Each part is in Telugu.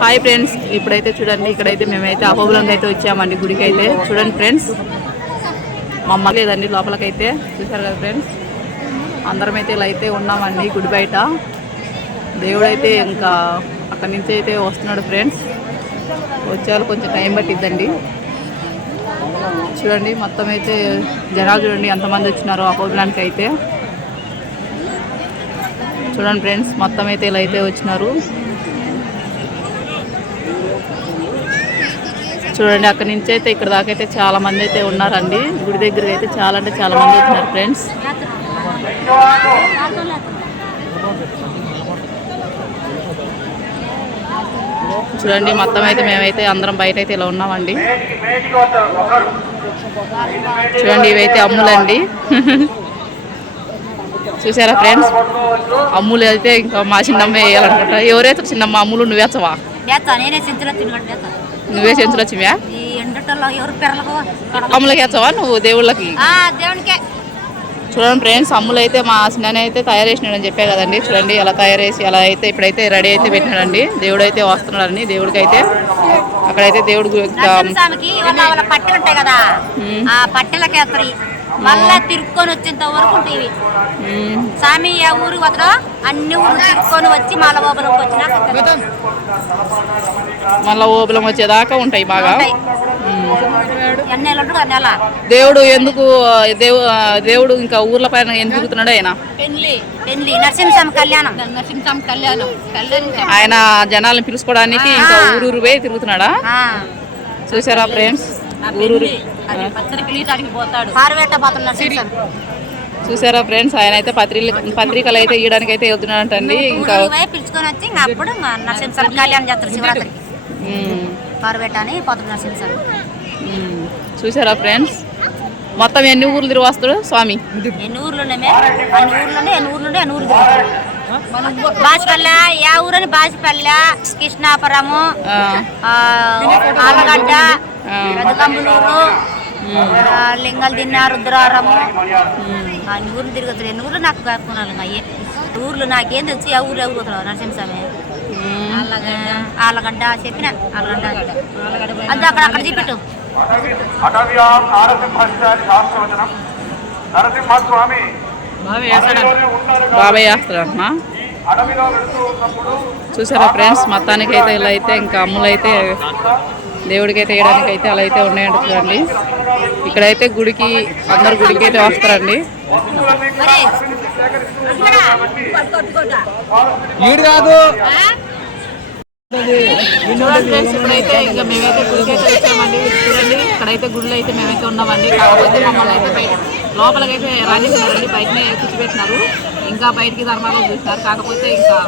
హాయ్ ఫ్రెండ్స్ ఇప్పుడైతే చూడండి ఇక్కడైతే మేమైతే అహోబులంగా అయితే వచ్చామండి గుడికి అయితే చూడండి ఫ్రెండ్స్ మా అమ్మ లేదండి లోపలికైతే. చూసారు కదా ఫ్రెండ్స్ అందరం అయితే ఇలా అయితే ఉన్నామండి గుడి బయట. దేవుడైతే ఇంకా అక్కడి నుంచి అయితే వస్తున్నాడు ఫ్రెండ్స్ వచ్చేవాళ్ళు కొంచెం టైం పట్టిద్దండి. చూడండి మొత్తం అయితే జనాలు చూడండి ఎంతమంది వచ్చినారు అహోబులానికి అయితే. చూడండి ఫ్రెండ్స్ మొత్తం అయితే ఇలా అయితే వచ్చినారు. చూడండి అక్కడి నుంచి అయితే ఇక్కడ దాకా అయితే చాలా మంది అయితే ఉన్నారండి. గుడి దగ్గర అయితే చాలా అంటే చాలా మంది వచ్చినారు ఫ్రెండ్స్ చూడండి మొత్తం అయితే మేమైతే అందరం బయట అయితే ఇలా ఉన్నామండి. చూడండి ఇవైతే అమ్ములండి. చూసారా ఫ్రెండ్స్ అమ్ములు అయితే ఇంకా మా చిన్నమ్మ వేయాలనుకుంటా. ఎవరైతే చిన్నమ్మ అమ్ములు నువ్వేచ్చవా నేనే నువ్వే వచ్చివా ఎవరు పెరలకు? అమ్ములకి వేస్తావా నువ్వు దేవుళ్ళకి? చూడండి ఫ్రెండ్స్ అమ్ములు అయితే మా చిన్న అయితే తయారు చేసినాడని చెప్పే కదండి. చూడండి అలా తయారు చేసి అలా అయితే ఇప్పుడైతే రెడీ అయితే పెట్టినాడండి. దేవుడు అయితే వస్తున్నాడని దేవుడికి అయితే అక్కడైతే దేవుడు పట్టెలు ఉంటాయి కదా. పట్టెలకి మళ్ళా తిరుక్కొని వచ్చేంత వరకు ఉంటాయి స్వామి ఆ ఊరికి వదలో అన్ని ఊరు తిరుక్కొని వచ్చి మళ్ళా బాబులకు వచ్చినాక మళ్ళా ఓబులం వచ్చేదాకా ఉంటాయి బాగా. దేవుడు ఎందుకు దేవు దేవుడు ఇంకా ఊర్ల పైన ఎందుకు తిరుగుతున్నాడు ఆయన? పెళ్ళి పెళ్ళి నరసింహస్వామి కళ్యాణం. నరసింహస్వామి కళ్యాణం కళ్యాణం ఆయన జనాలను పిలుచుకోవడానికి ఇంకా ఊరూరు పోయి తిరుగుతున్నాడా చూసారా ఫ్రెండ్స్? చూసారా ఫ్రెండ్స్ ఆయన అయితే పత్రిక పత్రికలు అయితే ఇవ్వడానికి అయితే వెళ్తున్నాడంటండి ఇంకా పిలుచుకొని వచ్చి ఇంకా అప్పుడు నరసింహస్వామి కళ్యాణం చేస్తారు శివరాత్రికి మ్మ్. పారవేట అని నరసింహస్వామి మ్మ్. చూసారా ఫ్రెండ్స్? మొత్తం ఎన్ని ఊర్లు తిరిగి వస్తాడు స్వామి? ఎన్ని ఊర్లుండే అన్ని ఊర్లుండే ఎన్ని ఊర్లుండే ఎన్ని ఊర్లు బాసిపల్లె యా ఊరని బాసిపల్లె కృష్ణాపురము ఆలగడ్డ ఆ, లింగల్ దిన్న రుద్రారము. అన్ని ఊర్లు తిరుగుతారు ఎన్ని ఊర్లు నాకు కాకున్నాను అయ్యే ఊర్లు నాకేం తెలుసు ఆ ఊరు ఎవరు పోతున్నావు నరసింహస్వామి. ఆలగడ్డ చెప్పిన ఆలగడ్డ అది అక్కడ అక్కడ చూపెట్టు. అటవ్యాం శాస్త్రవచనం. నరసింహస్వామి బాబాయ్ ఉన్నప్పుడు చూసారా ఫ్రెండ్స్ మొత్తానికి అయితే ఇలా అయితే ఇంకా అమ్ములు అయితే దేవుడికి అయితే వేయడానికి అయితే అలా అయితే ఉన్నాయండి చూడండి. ఇక్కడైతే గుడికి అందరు గుడికి అయితే వస్తారండి. కాదు. ఇప్పుడైతే ఇంకా మేమైతే గుడికి అయితే వచ్చామండి. చూడండి ఇక్కడైతే గుడిలో అయితే మేమైతే ఉన్నామండి. కాకపోతే మమ్మల్ని అయితే బయట లోపలికైతే రానిస్తున్నారండి బయటనే కూర్చోబెట్టినారు ఇంకా బయటికి ధర్మాలు చూసినారు. కాకపోతే ఇంకా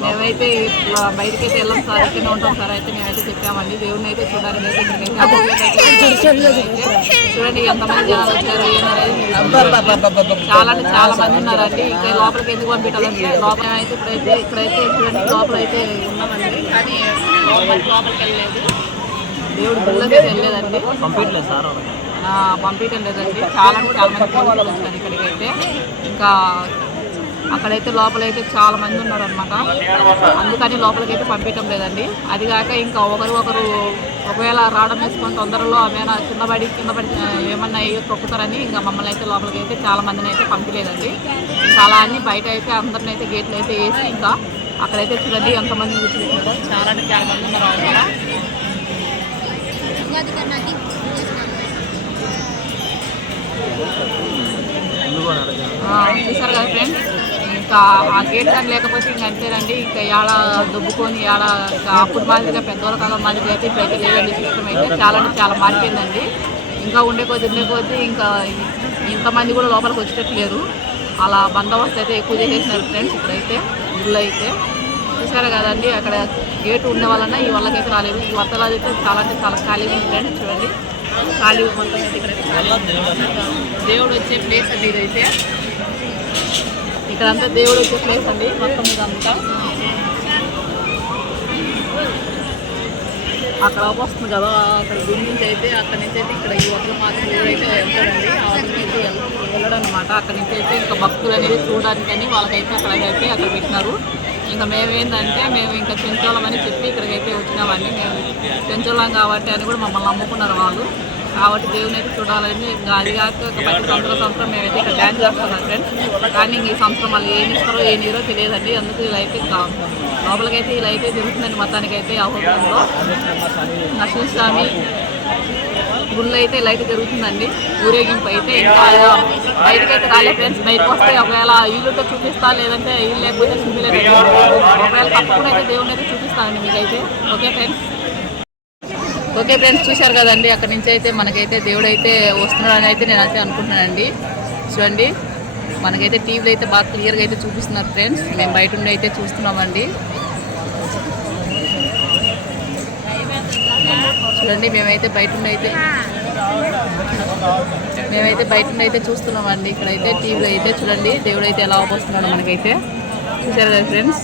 మేమైతే ఇట్లా బయటికి అయితే వెళ్ళాం సార్ ఇక్కడనే ఉంటాం సార్. అయితే మేమైతే చెప్పామండి దేవుడిని అయితే చూడడానికి అయితే ఇక్కడికైతే చూడండి ఎంతమంది జనాలు వచ్చారు చాలా అంటే చాలా మంది ఉన్నారండి. ఇంకా లోపలికి ఎందుకు పంపించాలంటే లోపల అయితే ఇప్పుడైతే ఇక్కడైతే చూడండి లోపల అయితే ఉన్నామండి. కానీ లోపల లోపలికి వెళ్ళలేదు. దేవుడు అయితే వెళ్ళలేదండి. ఆ, పంపించడం లేదండి. చాలా అంటే చాలా మంది వచ్చారు ఇక్కడికైతే. ఇంకా అక్కడైతే లోపలైతే చాలా మంది ఉన్నారనమాట అందుకని లోపలికి అయితే పంపించడం లేదండి. అది కాక ఇంకా ఒకరు ఒకరు ఒకవేళ రావడం వేసుకొని తొందరలో ఏమైనా కింద పడి కింద పడి ఏమన్నా అయ్యో తొక్కుతారని ఇంకా మమ్మల్ని అయితే లోపలికి అయితే చాలా మందిని అయితే పంపించలేదండి. ఇంకా అలా అని బయట అయితే అందరిని అయితే గేట్లు అయితే వేసి ఇంకా అక్కడైతే చూడండి ఎంతమంది కూర్చుంటారో చాలా అంటే చాలా మంది ఉన్నారు అక్కడ ఆ, చూసారు కదా ఫ్రెండ్స్ ఇంకా ఆ గేట్ కానీ లేకపోతే ఇంకా అంతేనండి. ఇంకా ఏడ దుబ్బుకొని ఏడ ఇంకా అప్పుడు మాదిరిగా పెద్దోళ్ళ కాలం మాదిరిగా అయితే ఇప్పుడైతే లేదండి సిస్టమ్ అయితే చాలా అంటే చాలా మారిపోయిందండి. ఇంకా ఉండే కొద్ది ఉండే కొద్ది ఇంకా ఇంతమంది కూడా లోపలికి వచ్చేటట్టు లేరు అలా బందోబస్తు అయితే ఎక్కువ చేసేసినారు ఫ్రెండ్స్ ఇప్పుడైతే ఊళ్ళో అయితే. చూసారు కదండి అక్కడ గేటు ఉండే వలన ఈ వాళ్ళకైతే రాలేదు. ఈ వద్దలో అయితే చాలా అంటే చాలా ఖాళీగా ఉంది ఫ్రెండ్స్ చూడండి. ఖాళీ మొత్తం అయితే ఇక్కడ దేవుడు వచ్చే ప్లేస్ అండి ఇదైతే. ఇక్కడంతా దేవుడు వచ్చే ప్లేస్ అండి మొత్తం ఇదంతా. అక్కడ వస్తుంది కదా అక్కడ గుడి నుంచి అయితే అక్కడ నుంచి అయితే ఇక్కడ ఈ ఒక్కరు మాత్రం ఎవరైతే అయితే ఆ నుంచి వెళ్ళడం అనమాట అక్కడ నుంచి అయితే ఇంకా భక్తులు అనేది చూడడానికని వాళ్ళకైతే అక్కడికైతే అక్కడ పెట్టినారు. ఇంకా మేమేంటంటే మేము ఇంకా చెంచోళం అని చెప్పి ఇక్కడికైతే వచ్చినామండి. మేము చెంచోళం కాబట్టి అని కూడా మమ్మల్ని నమ్ముకున్నారు వాళ్ళు. కాబట్టి దేవుని అయితే చూడాలని ఇంకా అది కాక ఒక పది సంవత్సరం సంవత్సరం మేమైతే ఇక్కడ డ్యాన్స్ చేస్తున్నాం ఫ్రెండ్స్ కానీ ఈ సంవత్సరం వాళ్ళు ఏం ఇస్తారో ఏం ఇరో తెలియదండి. అందుకు ఇలా అయితే ఇంకా లోపలికైతే ఇలా అయితే తిరుగుతుందండి మొత్తానికైతే అవసరంలో నరసింహస్వామి గుళ్ళు అయితే ఇలా అయితే జరుగుతుందండి. ఊరేగింపు అయితే ఇంకా బయటకైతే రాలే ఫ్రెండ్స్ బయటకు వస్తే ఒకవేళ ఇల్లుతో చూపిస్తా లేదంటే ఇల్లు లేకపోతే చూపించలేదు ఒకవేళ తప్పకుండా అయితే దేవుని అయితే చూపిస్తానండి మీకైతే. ఓకే ఫ్రెండ్స్ ఓకే ఫ్రెండ్స్ చూశారు కదండి అక్కడ నుంచి అయితే మనకైతే దేవుడు అయితే వస్తున్నాడని అయితే నేను అయితే అనుకుంటున్నానండి. చూడండి మనకైతే టీవీలో అయితే బాగా క్లియర్గా అయితే చూపిస్తున్నారు ఫ్రెండ్స్. మేము బయట ఉండి అయితే చూస్తున్నామండి. చూడండి మేమైతే బయట ఉండి అయితే మేమైతే బయట నుండి అయితే చూస్తున్నామండి. ఇక్కడైతే టీవీలో అయితే చూడండి దేవుడు అయితే ఎలా వస్తున్నాడో మనకైతే. చూసారు కదా ఫ్రెండ్స్?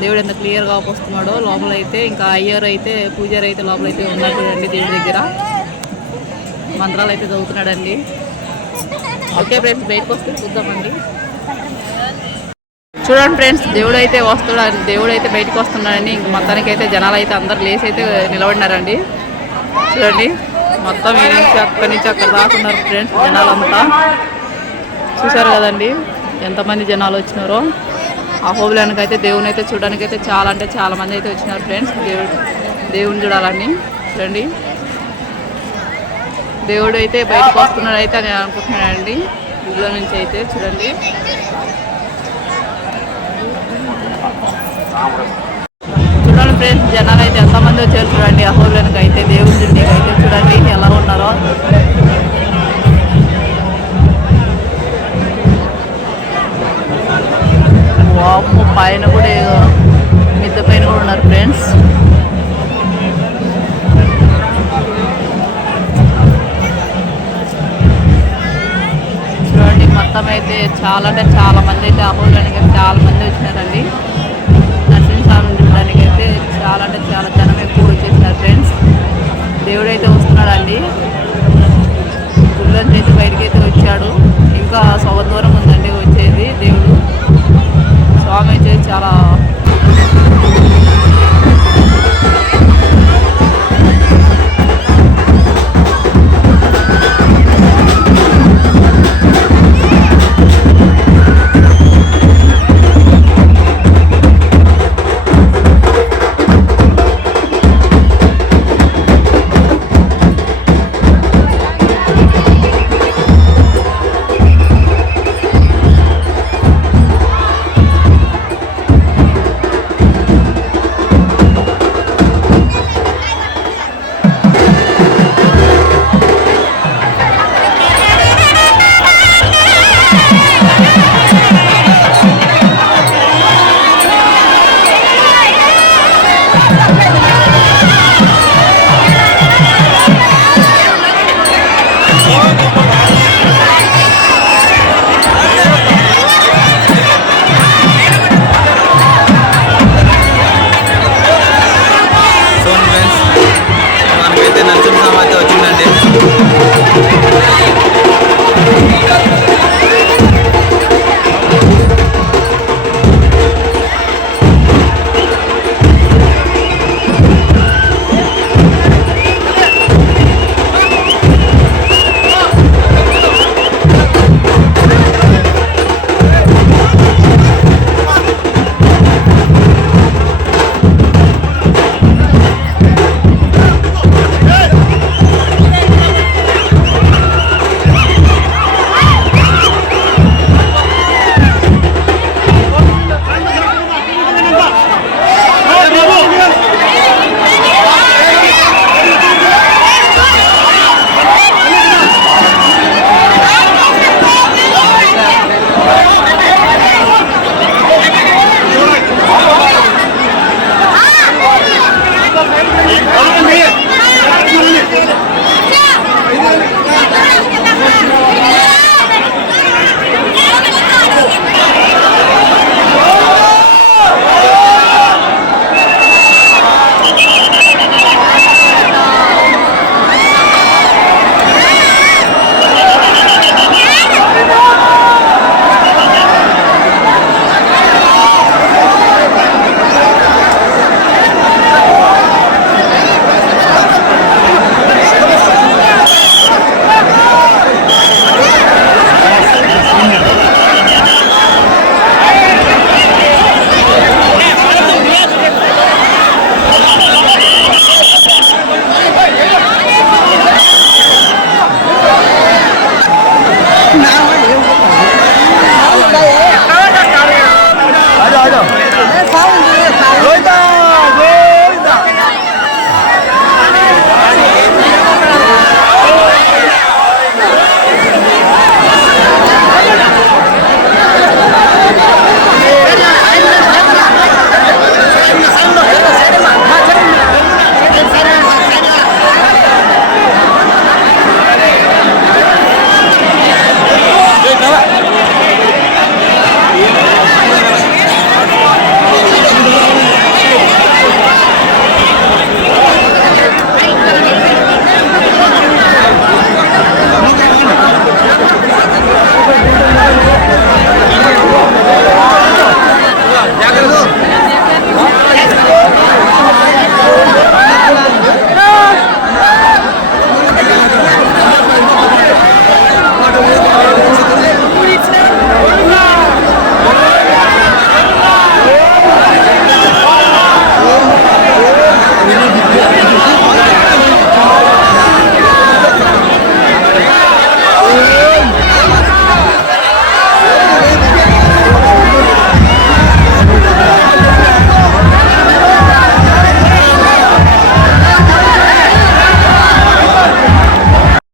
దేవుడు ఎంత క్లియర్గా వస్తున్నాడో లోపల అయితే ఇంకా అయ్యర్ అయితే పూజారి అయితే లోపల అయితే ఉన్నారు చూడండి దేవుడి దగ్గర. మంత్రాలు అయితే చదువుతున్నాడండి. ఓకే ఫ్రెండ్స్ బయటకు వస్తే చూద్దామండి. చూడండి ఫ్రెండ్స్ దేవుడు అయితే వస్తున్నాడు దేవుడు అయితే బయటకు వస్తున్నాడని ఇంక మొత్తానికి అయితే జనాలు అయితే అందరు లేచి అయితే నిలబడినారండి. చూడండి మొత్తం ఈ నుంచి అక్కడి నుంచి అక్కడ రాకున్నారు ఫ్రెండ్స్ జనాలంతా. చూశారు కదండి ఎంతమంది జనాలు వచ్చినారో. ఆ హోబులానికి అయితే దేవుని అయితే చూడడానికి అయితే చాలా అంటే చాలా మంది అయితే వచ్చినారు ఫ్రెండ్స్. దేవుడు దేవుని చూడాలని. చూడండి. దేవుడు అయితే బయటకు వస్తున్నాడు అయితే నేను అనుకుంటున్నానండి ఊళ్ళో నుంచి అయితే చూడండి. చూడండి ఫ్రెండ్స్ జనాలు అయితే ఎంతమంది వచ్చారు చూడండి. అహోబిలానికి అయితే దేవుడి అయితే చూడండి ఎలా ఉన్నారో. బాబు పైన కూడా ఏదో మిద్ద పైన కూడా ఉన్నారు ఫ్రెండ్స్ చూడండి మొత్తం అయితే చాలా అంటే చాలా మంది అయితే అమూల్యానికి చాలా మంది వచ్చినారండి. నరసింహస్వామి చూడడానికి అయితే చాలా అంటే చాలా జనం ఎక్కువ వచ్చేసినారు ఫ్రెండ్స్ దేవుడు అయితే వస్తున్నాడండి. గుళ్ళోంచి అయితే బయటికి అయితే వచ్చాడు. ఇంకా సవ దూరం ఉందండి. సో ఫ్రెండ్స్ మనకైతే నరసింహస్వామి అయితే వచ్చిందండి. না